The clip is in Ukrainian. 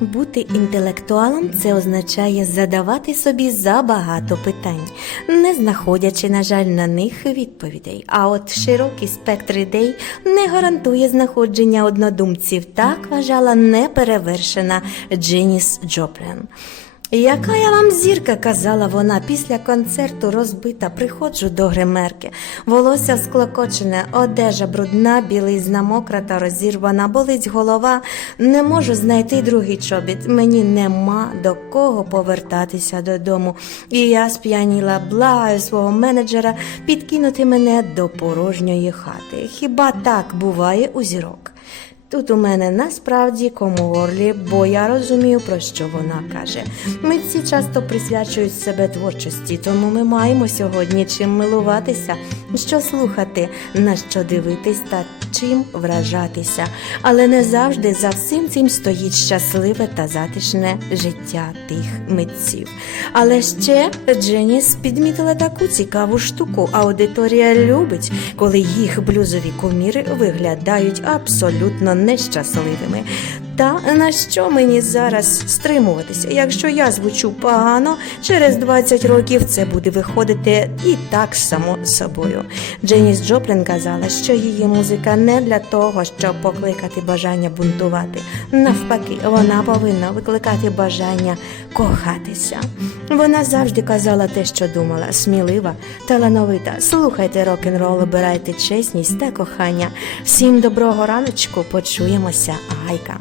Бути інтелектуалом це означає задавати собі забагато питань, не знаходячи, на жаль, на них відповідей. А от широкий спектр ідей не гарантує знаходження однодумців, так вважала неперевершена Дженіс Джоплін. Яка я вам зірка, казала вона після концерту розбита, приходжу до гримерки. Волосся всклокочене, одежа брудна, білизна мокра та розірвана, болить голова. Не можу знайти другий чобіт. Мені нема до кого повертатися додому. І я сп'яніла, благаю свого менеджера підкинути мене до порожньої хати. Хіба так буває у зірок? Тут у мене насправді кому горлі, бо я розумію, про що вона каже. Митці часто присвячують себе творчості, тому ми маємо сьогодні чим милуватися, що слухати, на що дивитись та чим вражатися. Але не завжди за всім цим стоїть щасливе та затишне життя тих митців. Але ще Дженіс підмітила таку цікаву штуку. Аудиторія любить, коли їх блюзові куміри виглядають абсолютно нещасливими. Та на що мені зараз стримуватися? Якщо я звучу погано, через 20 років це буде виходити і так само собою. Дженіс Джоплін казала, що її музика не для того, щоб покликати бажання бунтувати. Навпаки, вона повинна викликати бажання кохатися. Вона завжди казала те, що думала, смілива, талановита. Слухайте рок-н-рол, обирайте чесність та кохання. Всім доброго раночку, почуємося, гайка.